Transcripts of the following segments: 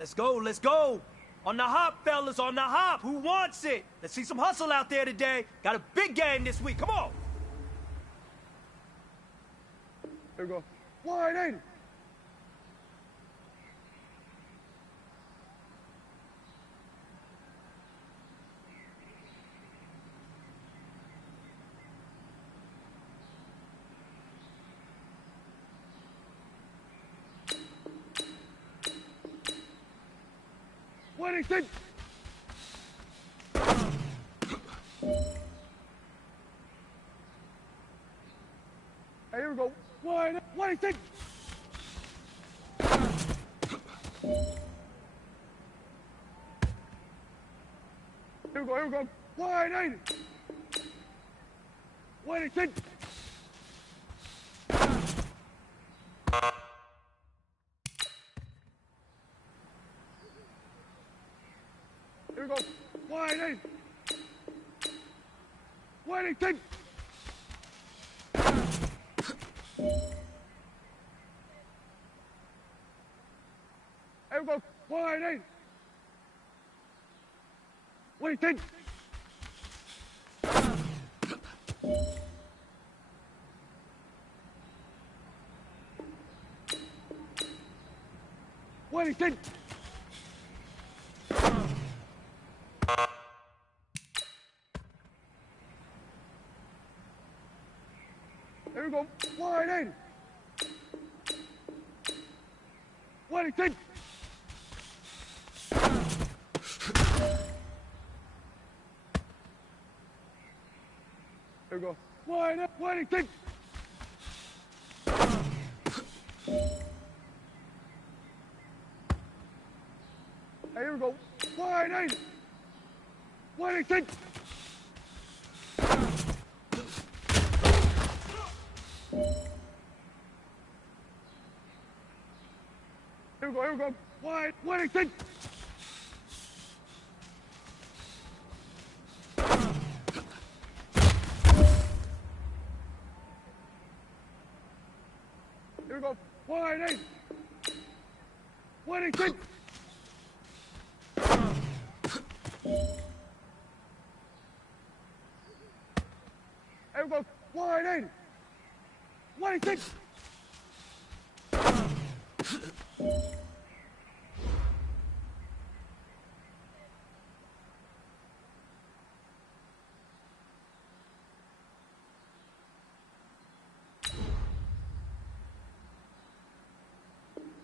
Let's go, let's go. On the hop, fellas, on the hop. Who wants it? Let's see some hustle out there today. Got a big game this week. Come on. Here we go. Wide 80. What do you think? Hey, here we go. What do you think? Here we go. Wide 80. What do you think? Here we go. Wide 80. What do you think? Here we go. Wide 80. What do you think? What do you think? Here we go. Wide 80. What do you think? Here we go. Wide 80. What do you think? Hey, here we go. Wide 80. What do you think? Here we go. Wide. What do you think? Here we go. Wide 8. What do you think? Here we go. Wide 8. What do you think?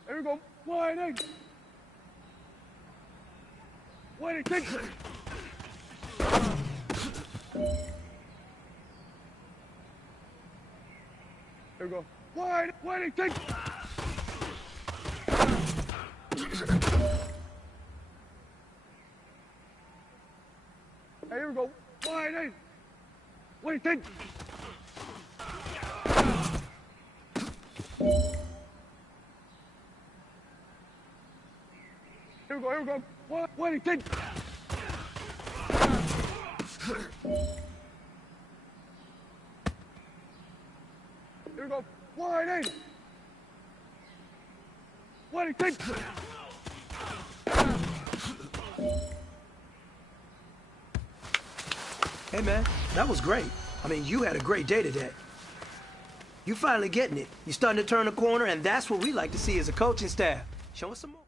Here we go. Wide 8. What do you think? Here we go. Wide. What do you think? Hey, here we go. Wide 8. What do you think? Here we go. What do you think? Here we go. Wide 8. What do you think? Hey, man, that was great. I mean, you had a great day today. You finally getting it. You're starting to turn the corner, and that's what we like to see as a coaching staff. Show us some more.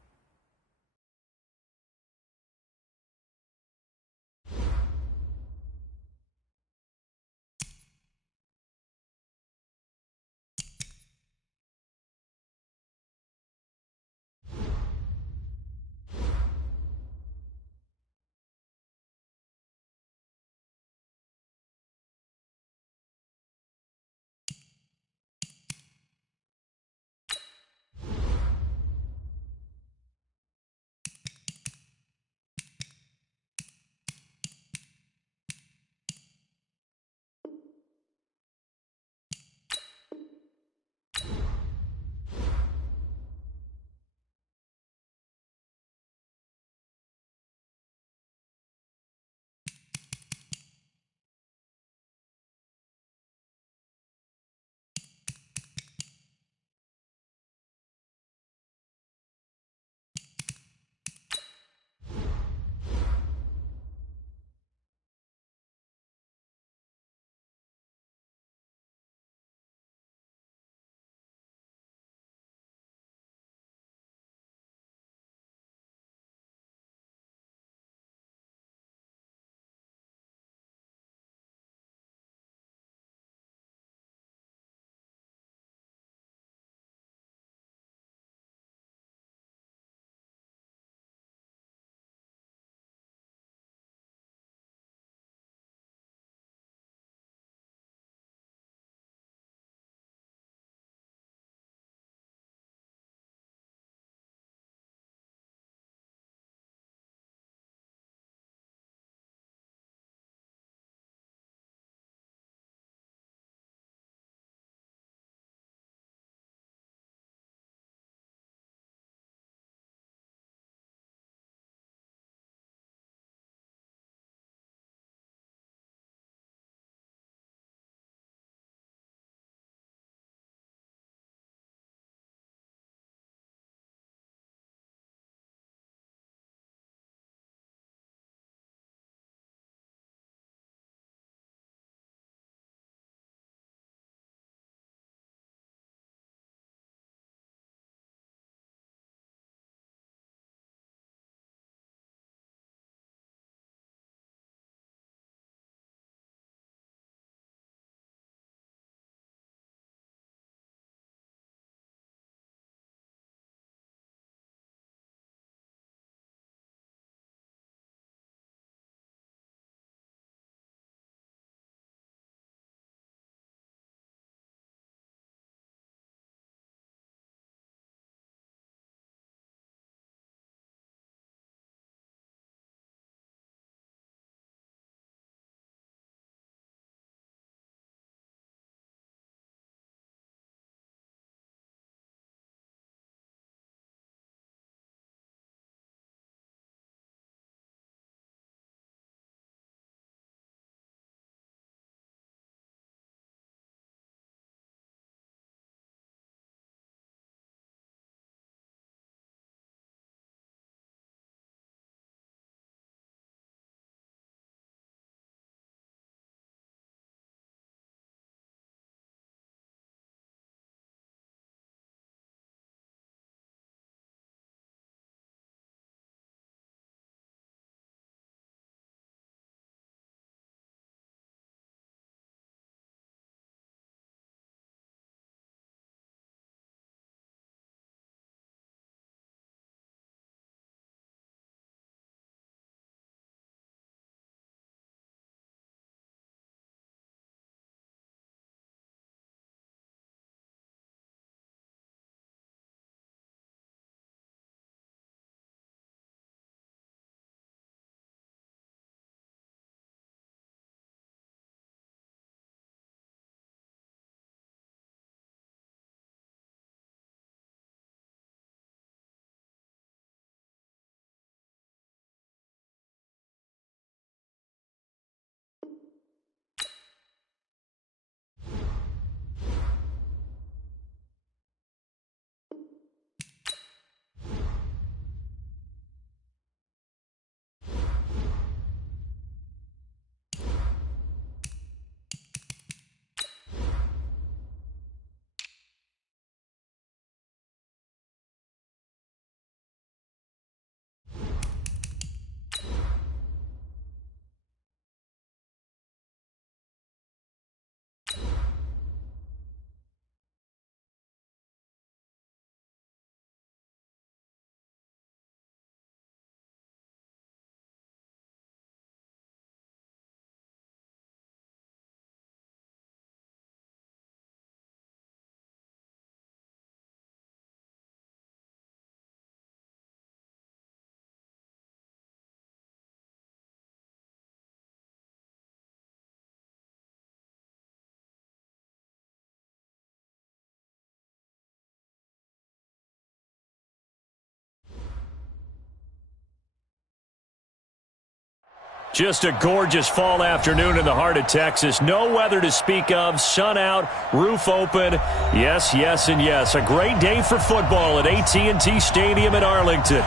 Just a gorgeous fall afternoon in the heart of Texas. No weather to speak of. Sun out, roof open. Yes, yes, and yes. A great day for football at AT&T Stadium in Arlington.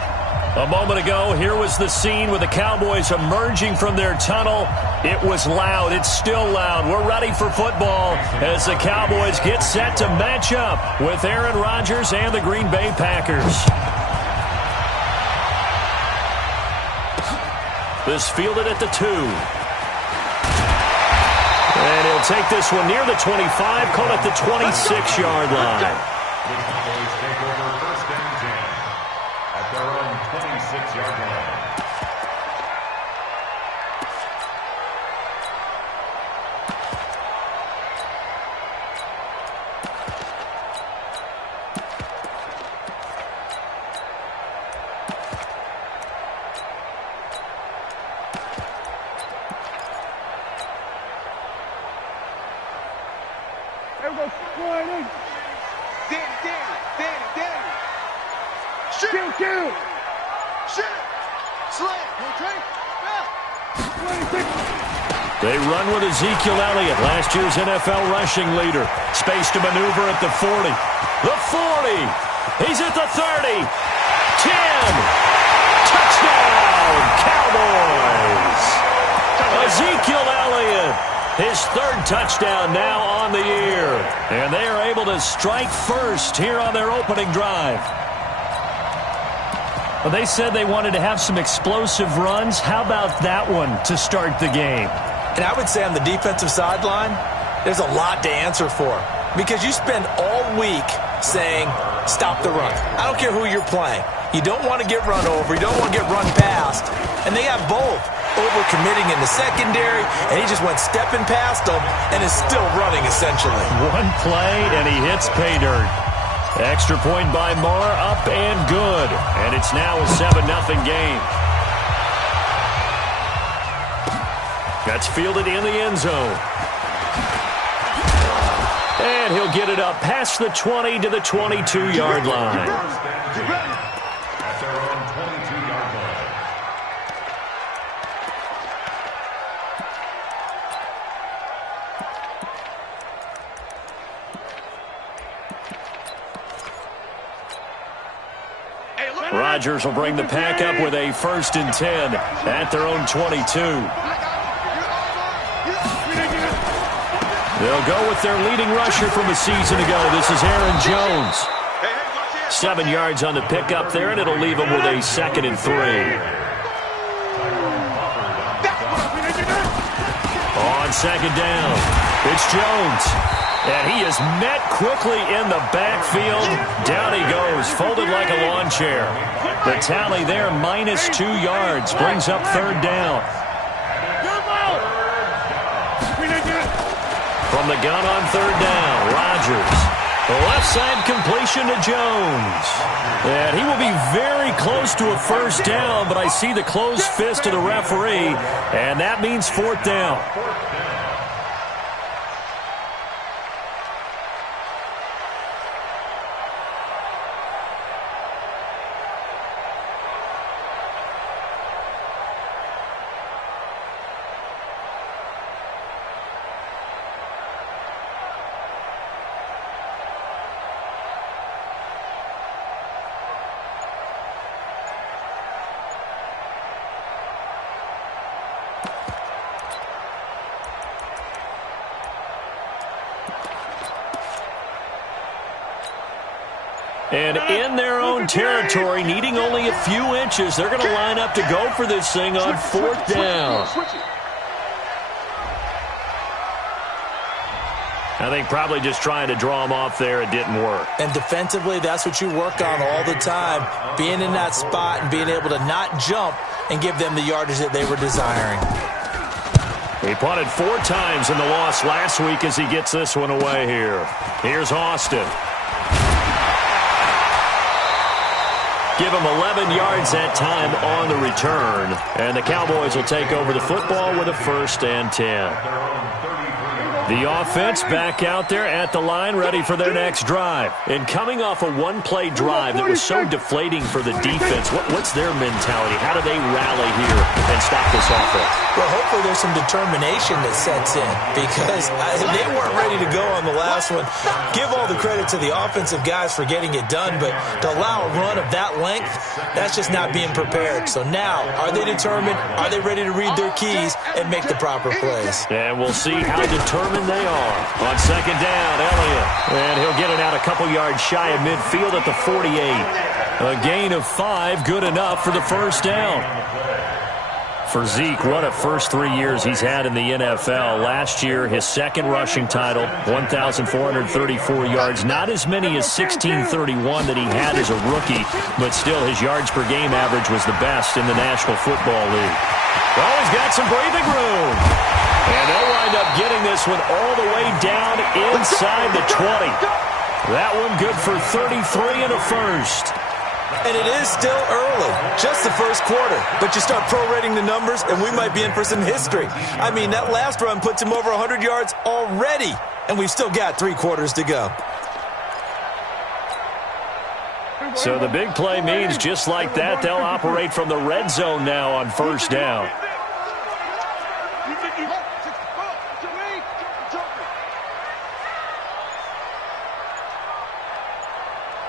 A moment ago, here was the scene with the Cowboys emerging from their tunnel. It was loud. It's still loud. We're ready for football as the Cowboys get set to match up with Aaron Rodgers and the Green Bay Packers. This fielded at the 2. And he'll take this one near the 25, call it the 26-yard line. The Cowboys take over 1st and 10 at their own 26-yard line. They run with Ezekiel Elliott, last year's NFL rushing leader. Space to maneuver at the 40. The 40. He's at the 30. 10. Touchdown, Cowboys. Ezekiel Elliott, his 3rd touchdown now on the year. And they are able to strike first here on their opening drive. Well, they said they wanted to have some explosive runs. How about that one to start the game? And I would say on the defensive sideline, there's a lot to answer for. Because you spend all week saying, stop the run. I don't care who you're playing. You don't want to get run over. You don't want to get run past. And they have both. Over-committing in the secondary, and he just went stepping past them and is still running, essentially. One play, and he hits pay dirt. Extra point by Moore, up and good. And it's now a 7-0 game. That's fielded in the end zone. And he'll get it up past the 20 to the 22-yard line. At their own 22-yard line. Rodgers will bring the pack up with a 1st and 10 at their own 22. They'll go with their leading rusher from a season ago. This is Aaron Jones. 7 yards on the pickup there, and it'll leave him with a 2nd and 3. On 2nd down, it's Jones. And he is met quickly in the backfield. Down he goes, folded like a lawn chair. The tally there, -2 yards, brings up 3rd down. From the gun on 3rd down, Rodgers. The left side completion to Jones. And he will be very close to a 1st down, but I see the closed fist of the referee, and that means 4th down. And in their own territory, needing only a few inches, they're going to line up to go for this thing on 4th down. I think probably just trying to draw him off there, it didn't work. And defensively, that's what you work on all the time, being in that spot and being able to not jump and give them the yardage that they were desiring. He punted 4 times in the loss last week as he gets this one away here. Here's Austin. Give him 11 yards that time on the return. And the Cowboys will take over the football with a 1st and 10. The offense back out there at the line, ready for their next drive. And coming off a one-play drive that was so deflating for the defense, what's their mentality? How do they rally here and stop this offense? Well, hopefully there's some determination that sets in because they weren't ready to go on the last one. Give all the credit to the offensive guys for getting it done, but to allow a run of that length, that's just not being prepared. So now, are they determined? Are they ready to read their keys and make the proper plays? And we'll see how determined they are. On second down, Elliott. And he'll get it out a couple yards shy of midfield at the 48. A gain of 5, good enough for the first down. For Zeke, what a first 3 years he's had in the NFL. Last year, his second rushing title, 1,434 yards. Not as many as 1,631 that he had as a rookie, but still his yards per game average was the best in the National Football League. Well, he's got some breathing room. And they'll wind up getting this one all the way down inside the 20. That one good for 33 and a first. And it is still early, just the first quarter. But you start prorating the numbers, and we might be in for some history. I mean, that last run puts him over 100 yards already, and we've still got 3 quarters to go. So the big play means just like that, they'll operate from the red zone now on first down.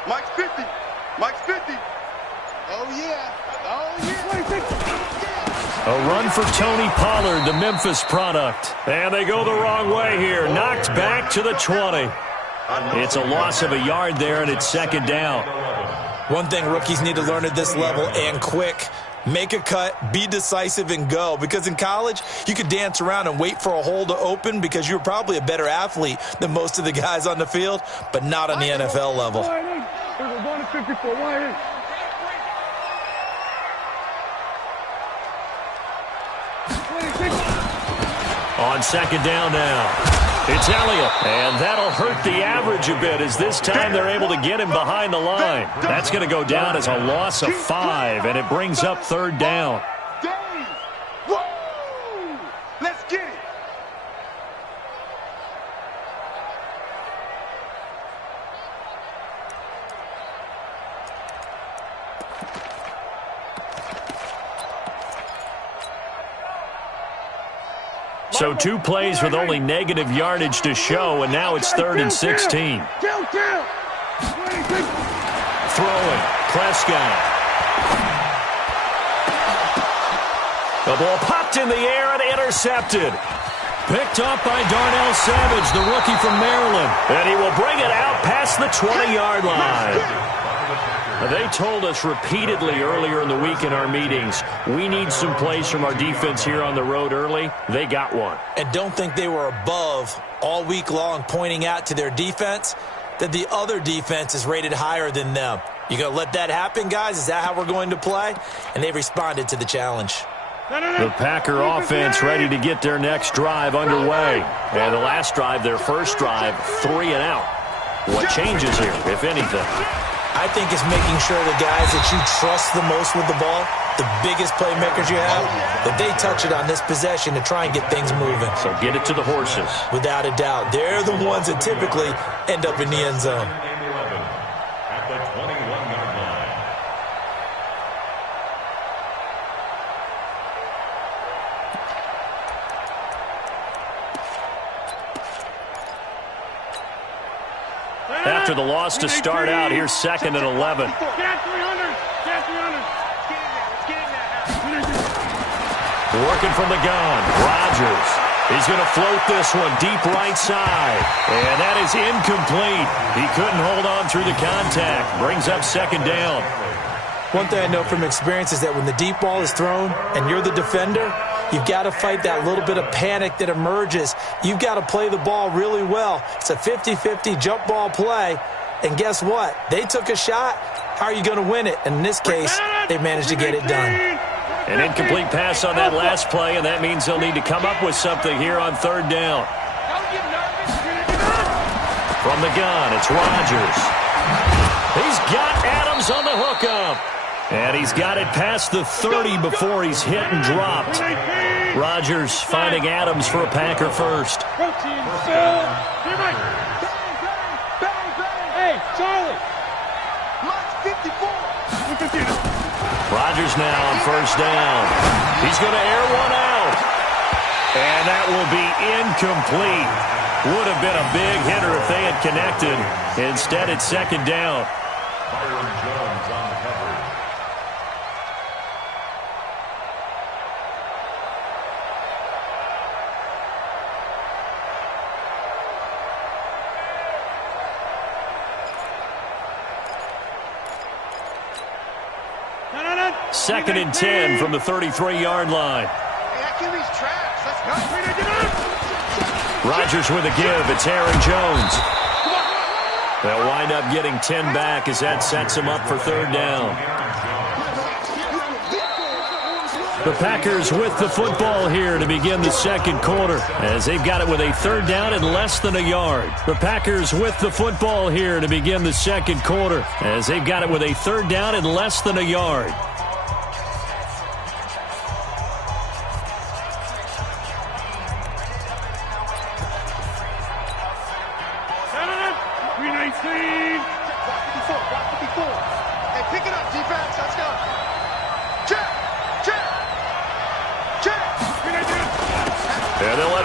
Mike's 50. Mike's 50. Oh, yeah. Oh, yeah. A run for Tony Pollard, the Memphis product. And they go the wrong way here. Knocked back to the 20. It's a loss of a yard there, and it's second down. One thing rookies need to learn at this level, and quick, make a cut, be decisive, and go. Because in college, you could dance around and wait for a hole to open because you're probably a better athlete than most of the guys on the field, but not on the NFL level. On second down now. It's Elliott, and that'll hurt the average a bit as this time they're able to get him behind the line. That's going to go down as a loss of 5, and it brings up third down. Let's get it. So 2 plays with only negative yardage to show, and now it's 3rd and 16. Throwing, Prescott. The ball popped in the air and intercepted. Picked up by Darnell Savage, the rookie from Maryland. And he will bring it out past the 20-yard line. They told us repeatedly earlier in the week in our meetings, we need some plays from our defense here on the road early. They got one. And don't think they were above all week long pointing out to their defense that the other defense is rated higher than them. You going to let that happen, guys? Is that how we're going to play? And they responded to the challenge. The Packer offense ready to get their next drive underway. And the last drive, their first drive, 3 and out. What changes here, if anything? I think it's making sure the guys that you trust the most with the ball, the biggest playmakers you have, that they touch it on this possession to try and get things moving. So get it to the horses. Without a doubt. They're the ones that typically end up in the end zone. At the 21-yard line. After the loss to start out, here's 2nd and 11. Working from the gun, Rodgers. He's going to float this one deep right side. And that is incomplete. He couldn't hold on through the contact. Brings up second down. One thing I know from experience is that when the deep ball is thrown and you're the defender, you've got to fight that little bit of panic that emerges. You've got to play the ball really well. It's a 50-50 jump ball play. And guess what? They took a shot. How are you going to win it? And in this case, they managed to get it done. An incomplete pass on that last play, and that means they'll need to come up with something here on third down. From the gun, it's Rodgers. He's got Adams on the hookup. And he's got it past the 30 before he's hit and dropped. Rodgers finding Adams for a Packer first. Hey, Charlie. Lots 54. Rodgers now on first down. He's going to air one out. And that will be incomplete. Would have been a big hitter if they had connected. Instead, it's second down. Byron Jones on the coverage. Second and 10 from the 33-yard line. Rodgers with a give. It's Aaron Jones. They'll wind up getting 10 back as that sets him up for third down. The Packers with the football here to begin the second quarter as they've got it with a third down and less than a yard. The Packers with the football here to begin the second quarter as they've got it with a third down and less than a yard.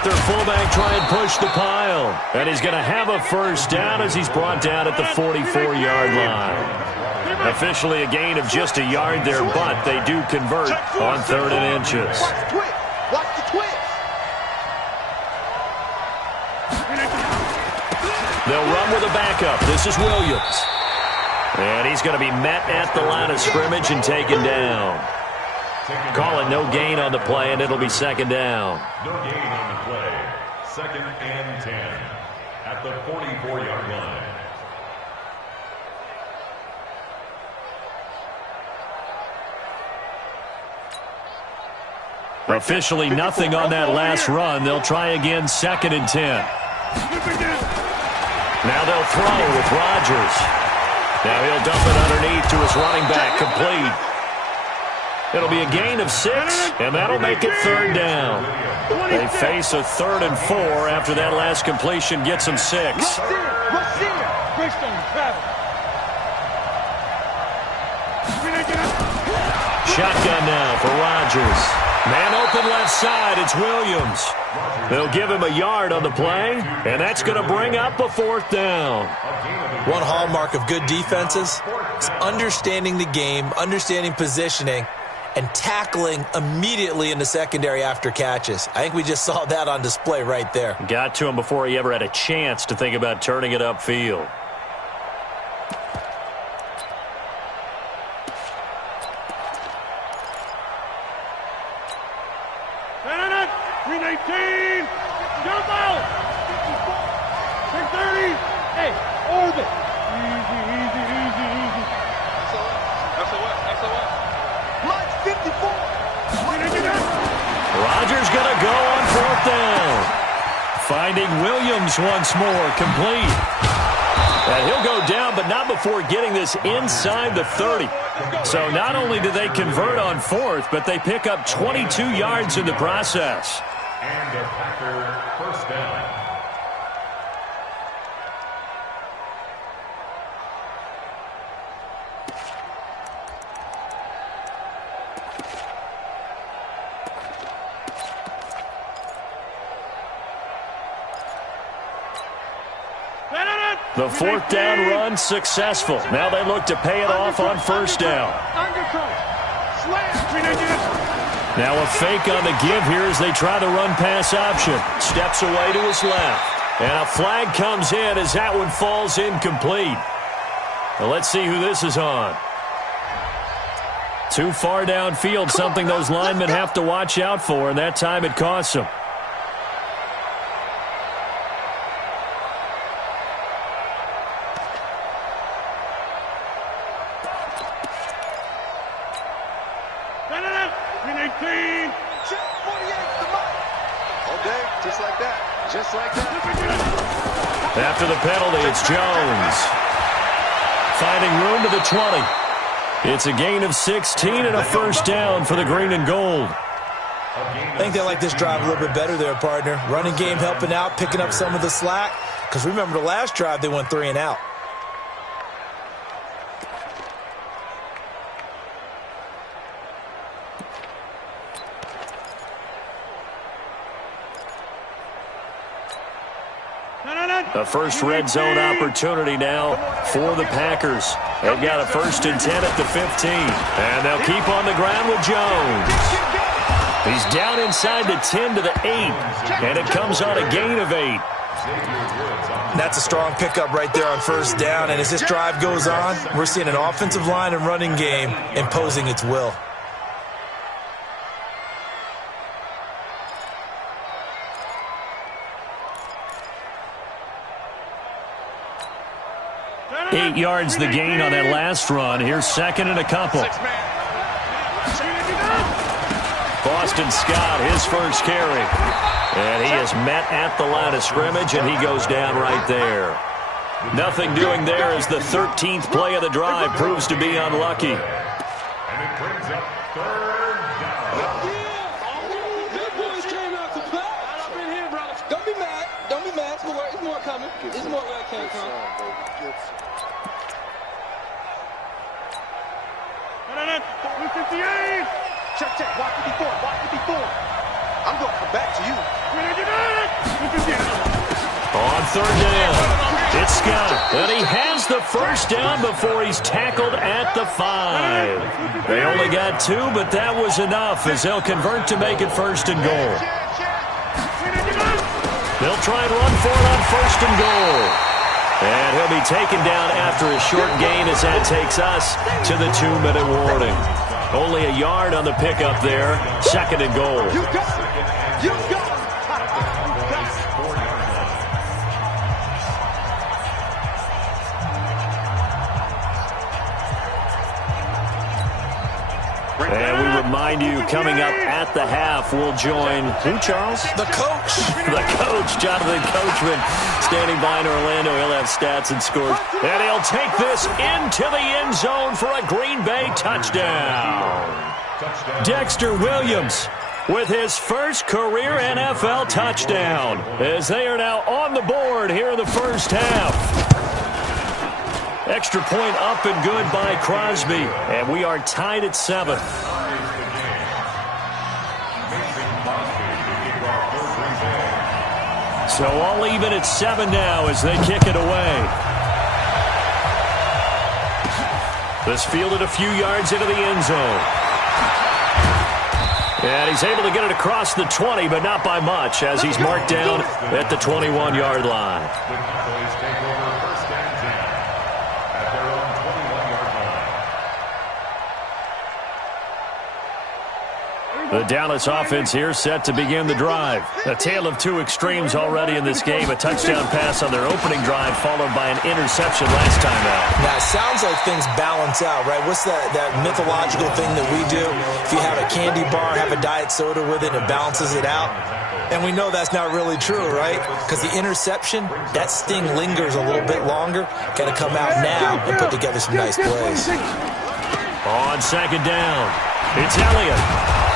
Their fullback try and push the pile. And he's going to have a first down as he's brought down at the 44-yard line. Officially a gain of just a yard there, but they do convert on third and inches. Watch the twist. They'll run with a backup. This is Williams. And he's going to be met at the line of scrimmage and taken down. Call it no gain on the play, and it'll be second down. No gain on the play. Second and 10 at the 44-yard line. Officially nothing on that last run. They'll try again, second and 10. Now they'll throw with Rodgers. Now he'll dump it underneath to his running back, complete. It'll be a gain of 6, and that'll make it third down. They face a 3rd and 4 after that last completion gets them 6. Shotgun now for Rodgers. Man open left side, it's Williams. They'll give him a yard on the play, and that's going to bring up a fourth down. One hallmark of good defenses is understanding the game, understanding positioning, and tackling immediately in the secondary after catches. I think we just saw that on display right there. Got to him before he ever had a chance to think about turning it upfield. Jump out! 630! Hey, orbit! Easy. That's a what? Lunch 54! Rodgers going to go on fourth down. Finding Williams once more, complete. And he'll go down, but not before getting this inside the 30. So not only do they convert on fourth, but they pick up 22 yards in the process. And a Packer first down. The fourth down run successful. Now they look to pay it off on first down. Now a fake on the give here as they try the run-pass option. Steps away to his left. And a flag comes in as that one falls incomplete. Well, let's see who this is on. Too far downfield, something those linemen have to watch out for, and that time it costs them. After the penalty, it's Jones. Finding room to the 20. It's a gain of 16 and a first down for the green and gold. I think they like this drive a little bit better there, partner. Running game helping out, picking up some of the slack. Because remember the last drive, they went 3 and out. A first red zone opportunity now for the Packers. They've got a 1st and 10 at the 15. And they'll keep on the ground with Jones. He's down inside the 10 to the 8. And it comes on a gain of 8. That's a strong pickup right there on first down. And as this drive goes on, we're seeing an offensive line and running game imposing its will. Eight yards the gain on that last run. Here's 2nd and a couple. Boston Scott, his first carry. And he is met at the line of scrimmage, and he goes down right there. Nothing doing there as the 13th play of the drive proves to be unlucky. And it brings up 3rd down. Good boys came out to play. I've been here, brother. Don't be mad. Don't be mad. It's more coming. It's more where it came from. 58. Check. Watch 54. I'm going to come back to you. On 3rd down, it's Scott. And he has the first down before he's tackled at the 5. They only got 2, but that was enough as they'll convert to make it 1st and goal. They'll try and run for it on 1st and goal. And he'll be taken down after a short gain as that takes us to the 2-minute warning. Only a yard on the pickup there. 2nd and goal. You go. And we remind you, coming up at the half, we'll join who, Charles? The coach. The coach, Jonathan Coachman, standing by in Orlando. He'll have stats and scores. And he'll take this into the end zone for a Green Bay touchdown. Dexter Williams with his first career NFL touchdown as they are now on the board here in the first half. Extra point up and good by Crosby. And we are tied at 7. So all even at 7 now as they kick it away. This fielded a few yards into the end zone. And he's able to get it across the 20, but not by much as he's marked down at the 21-yard line. The Dallas offense here set to begin the drive. A tale of 2 extremes already in this game. A touchdown pass on their opening drive followed by an interception last time out. Now, it sounds like things balance out, right? What's that mythological thing that we do? If you have a candy bar, have a diet soda with it, it balances it out. And we know that's not really true, right? Because the interception, that sting lingers a little bit longer. Got to come out now and put together some nice plays. On 2nd down, it's Elliott.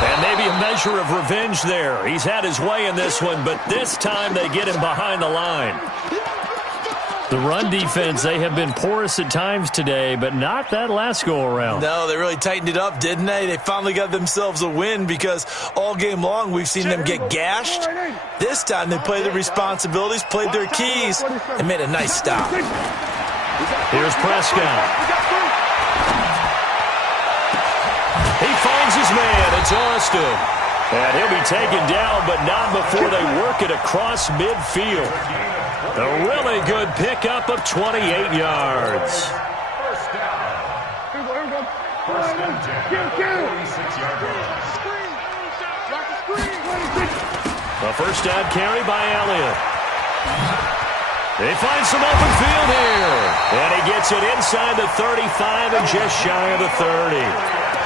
And maybe a measure of revenge there. He's had his way in this one, but this time they get him behind the line. The run defense, they have been porous at times today, but not that last go-around. No, they really tightened it up, didn't they? They finally got themselves a win because all game long we've seen them get gashed. This time they played their responsibilities, played their keys, and made a nice stop. Here's Prescott. He finds his man. It's Austin. And he'll be taken down, but not before they work it across midfield. A really good pickup of 28 yards. First down. First and 10. 46-yard line. A first down carry by Elliott. They find some open field here. And he gets it inside the 35 and just shy of the 30.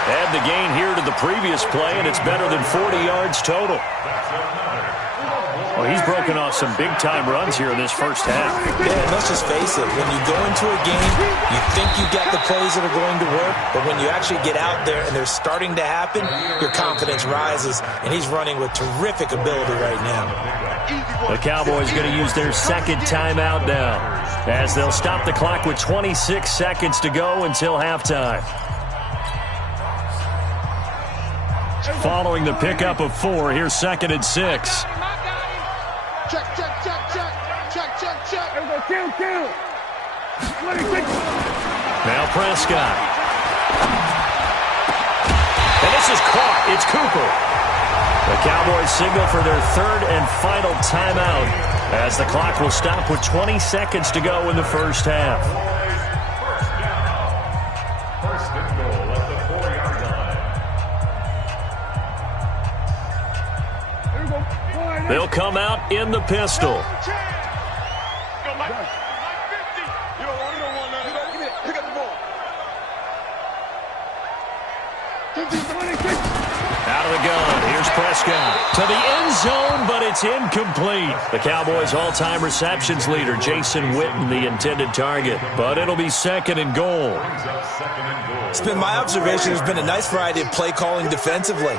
Add the gain here to the previous play, and it's better than 40 yards total. That's another Well, he's broken off some big-time runs here in this first half. Yeah, and let's just face it. When you go into a game, you think you got the plays that are going to work, but when you actually get out there and they're starting to happen, your confidence rises, and he's running with terrific ability right now. The Cowboys going to use their second timeout now, as they'll stop the clock with 26 seconds to go until halftime. Following the pickup of 4, here's 2nd and 6. Check. There we go, kill. Now Prescott. And this is caught. It's Cooper. The Cowboys signal for their 3rd and final timeout, as the clock will stop with 20 seconds to go in the first half. First and goal at the 4-yard line. There we go. They'll come out in the pistol. Out of the gun, here's Prescott to the end zone, but it's incomplete. The Cowboys' all-time receptions leader, Jason Witten, the intended target, but it'll be 2nd and goal. It's been my observation there's been a nice variety of play calling defensively.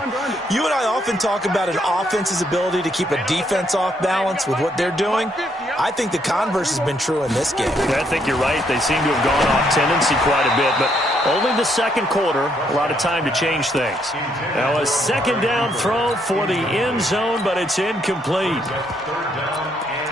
You and I often talk about an offense's ability to keep a defense off balance with what they're doing. I think the converse has been true in this game. I think you're right. They seem to have gone off tendency quite a bit, but only the second quarter, a lot of time to change things. Now a 2nd down throw for the end zone, but it's incomplete. 3rd down and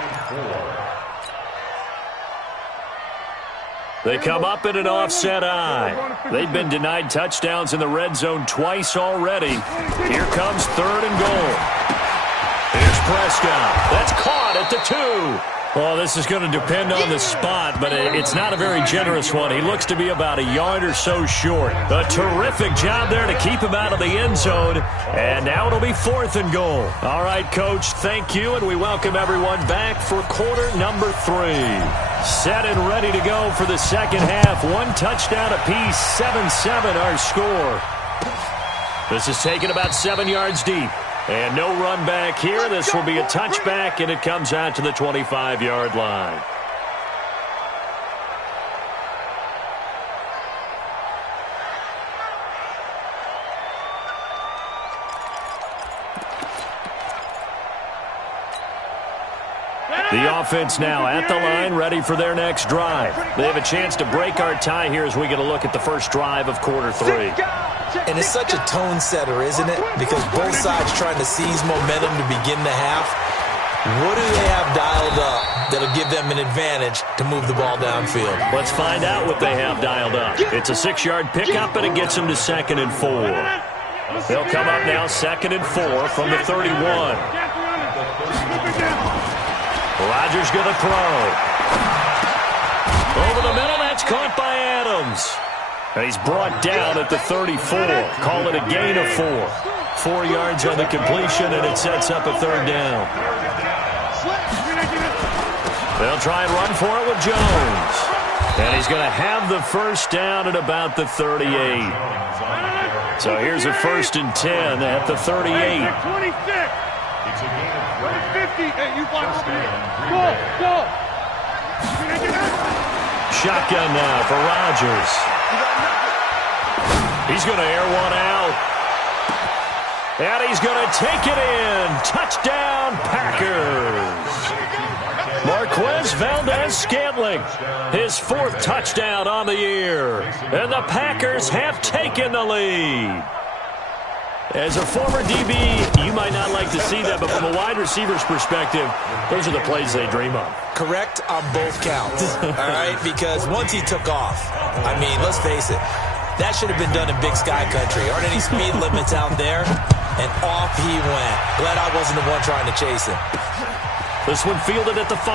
4. They come up in an offset eye. They've been denied touchdowns in the red zone twice already. Here comes 3rd and goal. Here's Prescott. That's caught at the 2. Well, this is going to depend on the spot, but it's not a very generous one. He looks to be about a yard or so short. A terrific job there to keep him out of the end zone. And now it'll be 4th and goal. All right, Coach, thank you, and we welcome everyone back for quarter number 3. Set and ready to go for the second half. 1 touchdown apiece, 7-7 our score. This is taken about 7 yards deep. And no run back here. This will be a touchback, and it comes out to the 25-yard line. The offense now at the line, ready for their next drive. They have a chance to break our tie here as we get a look at the first drive of quarter 3. And it's such a tone setter, isn't it? Because both sides trying to seize momentum to begin the half. What do they have dialed up that'll give them an advantage to move the ball downfield? Let's find out what they have dialed up. It's a 6-yard pickup, and it gets them to 2nd and 4. They'll come up now 2nd and 4 from the 31. Rodgers going to throw. Over the middle, that's caught by Adams. And he's brought down at the 34. Call it a gain of 4. 4 yards on the completion, and it sets up a 3rd down. They'll try and run for it with Jones. And he's going to have the first down at about the 38. So here's a 1st and 10 at the 38. 26. It's a gain of 50. Hey, you fly over here. Go. Shotgun now for Rodgers. He's going to air one out. And he's going to take it in. Touchdown, Packers. Marquez Valdez-Scantling, his 4th touchdown on the year. And the Packers have taken the lead. As a former DB, you might not like to see that, but from a wide receiver's perspective, those are the plays they dream of. Correct on both counts, all right? Because once he took off, I mean, let's face it, that should have been done in Big Sky Country. Aren't any speed limits out there? And off he went. Glad I wasn't the one trying to chase him. This one fielded at the 5.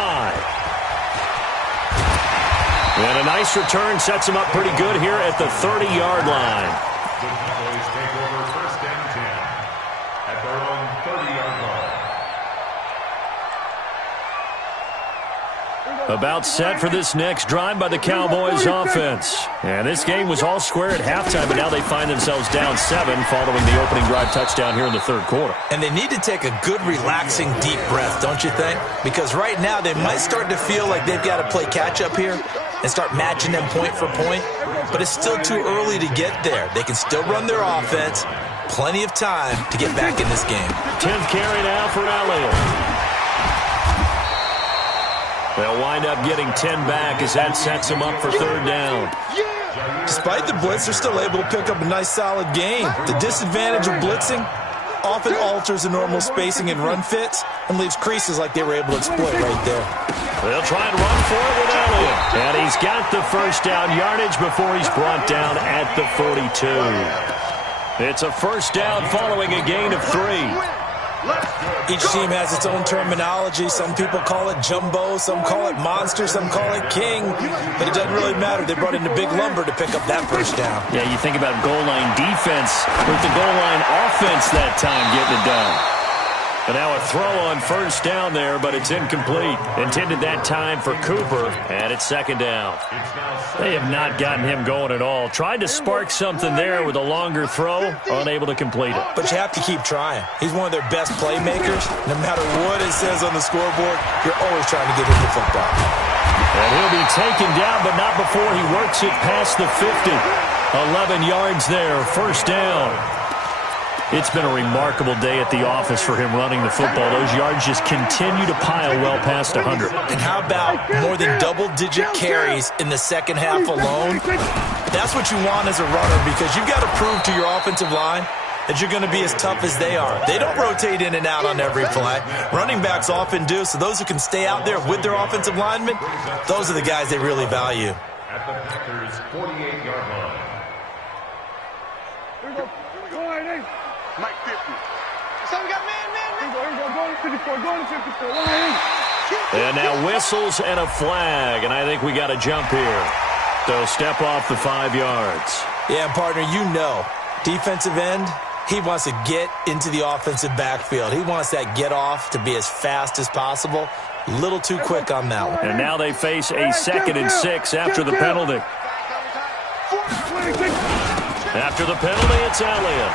And a nice return sets him up pretty good here at the 30-yard line. The Cowboys take over 1st and 10 at their own 30-yard line. About set for this next drive by the Cowboys offense. And this game was all square at halftime, but now they find themselves down 7 following the opening drive touchdown here in the third quarter. And they need to take a good, relaxing, deep breath, don't you think? Because right now they might start to feel like they've got to play catch-up here and start matching them point for point. But it's still too early to get there. They can still run their offense. Plenty of time to get back in this game. 10th carry now for Elliott. They'll wind up getting 10 back as that sets them up for third down. Despite the blitz, they're still able to pick up a nice, solid gain. The disadvantage of blitzing often alters the normal spacing and run fits and leaves creases like they were able to exploit right there. They'll try and run for it with Elliott. And he's got the first down yardage before he's brought down at the 42. It's a first down following a gain of 3. Each team has its own terminology. Some people call it jumbo, some call it monster, some call it king. But it doesn't really matter. They brought in the big lumber to pick up that first down. Yeah, you think about goal line defense with the goal line offense that time getting it done. And now a throw on first down there, but it's incomplete. Intended that time for Cooper, and it's second down. They have not gotten him going at all. Tried to spark something there with a longer throw, unable to complete it. But you have to keep trying. He's one of their best playmakers. No matter what it says on the scoreboard, you're always trying to get him the football. And he'll be taken down, but not before he works it past the 50. 11 yards there, first down. It's been a remarkable day at the office for him running the football. Those yards just continue to pile well past 100. And how about more than double-digit carries in the second half alone? That's what you want as a runner because you've got to prove to your offensive line that you're going to be as tough as they are. They don't rotate in and out on every play. Running backs often do, so those who can stay out there with their offensive linemen, those are the guys they really value. At the Packers' 48-yard line. Here we go. Go ahead, Mike 50. So we got man. Here we go. Go to 54. Go to 54. Go ahead. And now whistles and a flag, and I think we got a jump here. They'll step off the 5 yards. Yeah, partner, you know, defensive end, he wants to get into the offensive backfield. He wants that get off to be as fast as possible. A little too quick on that one. And now they face a 2nd and 6 after the penalty. After the penalty, it's Elliott.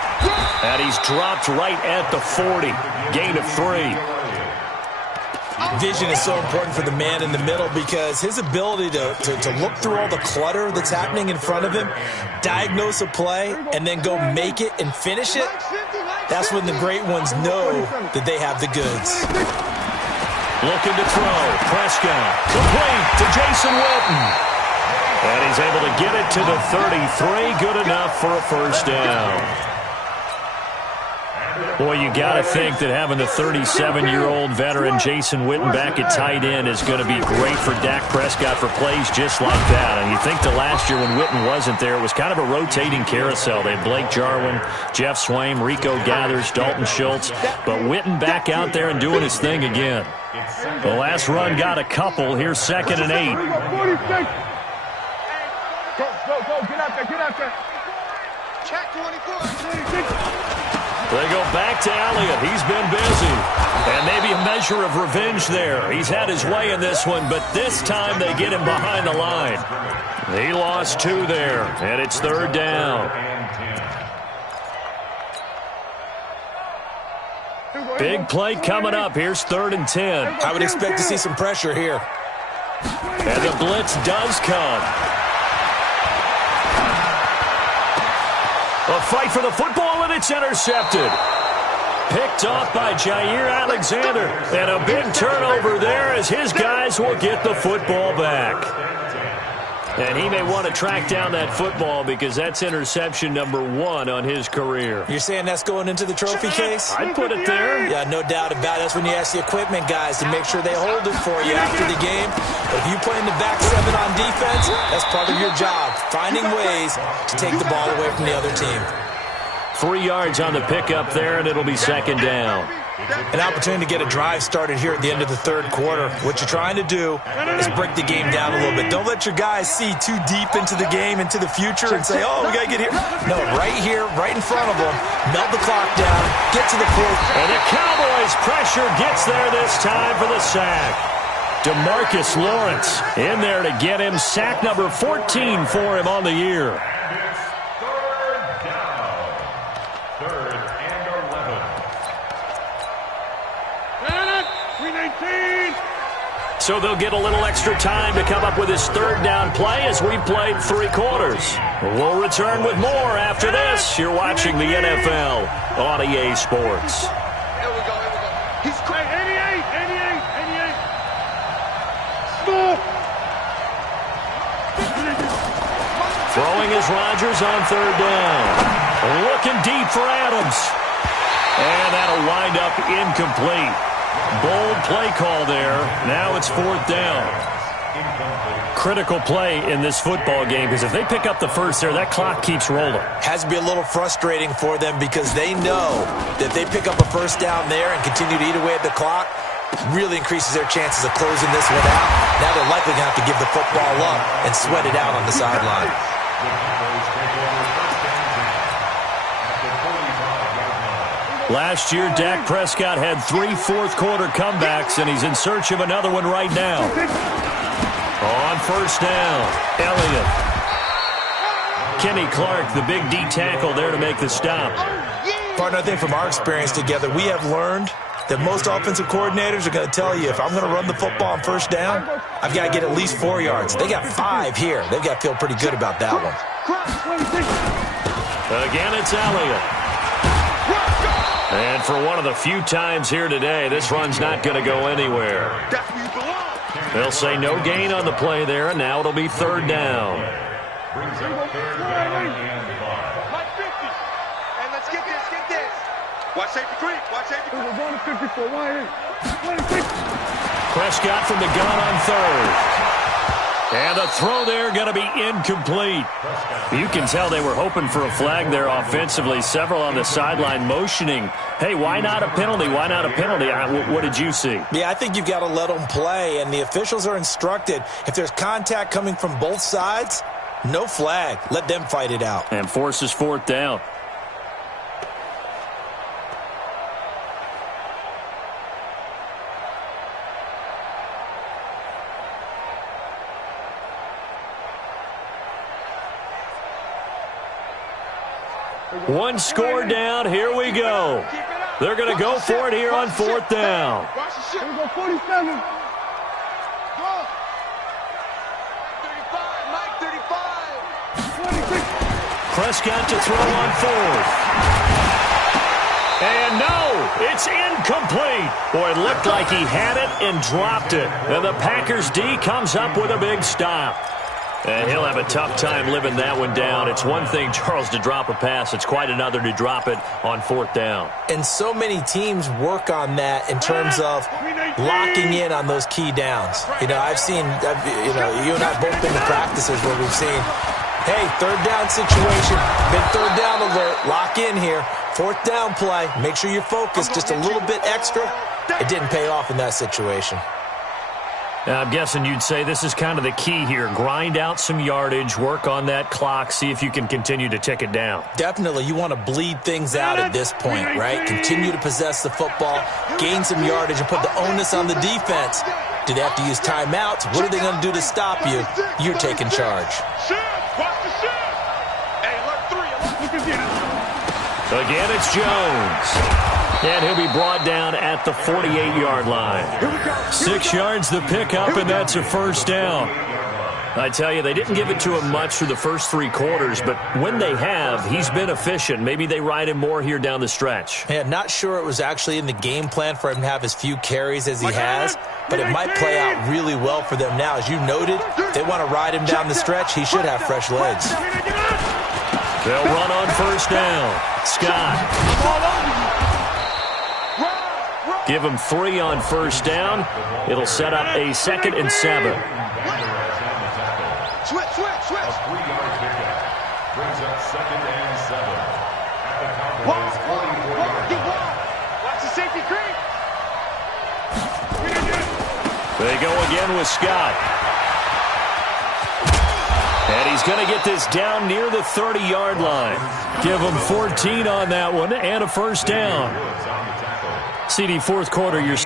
And he's dropped right at the 40. Gain of 3. Vision is so important for the man in the middle because his ability to look through all the clutter that's happening in front of him, diagnose a play, and then go make it and finish it, that's when the great ones know that they have the goods. Looking to throw. Prescott. Complete to Jason Witten. And he's able to get it to the 33. Good enough for a first down. Boy, you got to think that having the 37-year-old veteran Jason Witten back at tight end is going to be great for Dak Prescott for plays just like that. And you think the last year when Witten wasn't there, it was kind of a rotating carousel. They had Blake Jarwin, Jeff Swaim, Rico Gathers, Dalton Schultz. But Witten back out there and doing his thing again. The last run got a couple. Here's 2nd and 8. Go. Get out there. Check 24. They go back to Elliott. He's been busy. And maybe a measure of revenge there. He's had his way in this one, but this time they get him behind the line. He lost 2 there, and it's third down. Big play coming up. Here's 3rd and 10. I would expect to see some pressure here. And the blitz does come. A fight for the football, and it's intercepted. Picked off by Jair Alexander. And a big turnover there as his guys will get the football back. And he may want to track down that football because that's interception number 1 on his career. You're saying that's going into the trophy case? I'd put it there. Yeah, no doubt about it. That's when you ask the equipment guys to make sure they hold it for you after the game. But if you play in the back 7 on defense, that's part of your job, finding ways to take the ball away from the other team. 3 yards on the pickup there, and it'll be 2nd down. An opportunity to get a drive started here at the end of the third quarter. What you're trying to do is break the game down a little bit. Don't let your guys see too deep into the game, into the future, and say, oh, we got to get here. No, right here, right in front of them, melt the clock down, get to the fourth. And the Cowboys pressure gets there this time for the sack. DeMarcus Lawrence in there to get him. Sack number 14 for him on the year. And it's third down. 3rd and 11. 319. So they'll get a little extra time to come up with his third down play as we played 3 quarters. We'll return with more after this. You're watching the NFL on EA Sports. Here we go. He's crazy. 88. Small. Throwing is Rodgers on 3rd down. Looking deep for Adams. And that'll wind up incomplete. Bold play call there. Now it's 4th down. Critical play in this football game because if they pick up the first there, that clock keeps rolling. Has to be a little frustrating for them because they know that they pick up a first down there and continue to eat away at the clock, really increases their chances of closing this one out. Now they're likely going to have to give the football up and sweat it out on the sideline. Last year, Dak Prescott had 3 fourth-quarter comebacks, and he's in search of another one right now. On 1st down, Elliott. Kenny Clark, the big D tackle there to make the stop. Partner, I think from our experience together, we have learned that most offensive coordinators are going to tell you, if I'm going to run the football on 1st down, I've got to get at least 4 yards. They got 5 here. They've got to feel pretty good about that one. Again, it's Elliott. And for one of the few times here today, this run's not going to go anywhere. They'll say no gain on the play there, and now it'll be 3rd down. Brings up 3rd down and 5. Hey, let's get this. Watch safety creep. We're going to 54. Why 26. Prescott from the gun on 3rd. And the throw there going to be incomplete. You can tell they were hoping for a flag there offensively. Several on the sideline motioning, hey, why not a penalty? Why not a penalty? What did you see? Yeah, I think you've got to let them play, and the officials are instructed, if there's contact coming from both sides, no flag. Let them fight it out. And forces 4th down. One score down. Here we go. They're going to go for it here on 4th down. Here we go, 47. Mike 35. 26. Prescott to throw on 4th. And no, it's incomplete. Boy, it looked like he had it and dropped it. And the Packers D comes up with a big stop. And he'll have a tough time living that one down. It's one thing, Charles, to drop a pass. It's quite another to drop it on 4th down. And so many teams work on that in terms of locking in on those key downs. You know, I've seen, you and I have both been to practices where we've seen, hey, 3rd down situation, big 3rd down alert, lock in here. 4th down play, make sure you're focused just a little bit extra. It didn't pay off in that situation. Now, I'm guessing you'd say this is kind of the key here. Grind out some yardage, work on that clock, see if you can continue to tick it down. Definitely. You want to bleed things out at this point, right? Continue to possess the football, gain some yardage, and put the onus on the defense. Do they have to use timeouts? What are they going to do to stop you? You're taking charge. Again, it's Jones. And he'll be brought down at the 48-yard line. 6 yards the pickup, and that's a 1st down. I tell you, they didn't give it to him much through the first 3 quarters, but when they have, he's been efficient. Maybe they ride him more here down the stretch. Yeah, not sure it was actually in the game plan for him to have as few carries as he has, but it might play out really well for them now. As you noted, if they want to ride him down the stretch, he should have fresh legs. They'll run on 1st down. Scott. Give him 3 on 1st down. It'll set up a 2nd and 7. Switch. A 3-yard pickup brings up 2nd and 7 at the Cowboys' 44-yard line. Watch the safety creep. They go again with Scott. And he's going to get this down near the 30-yard line. Give him 14 on that one and a 1st down. CD, 4th quarter, you're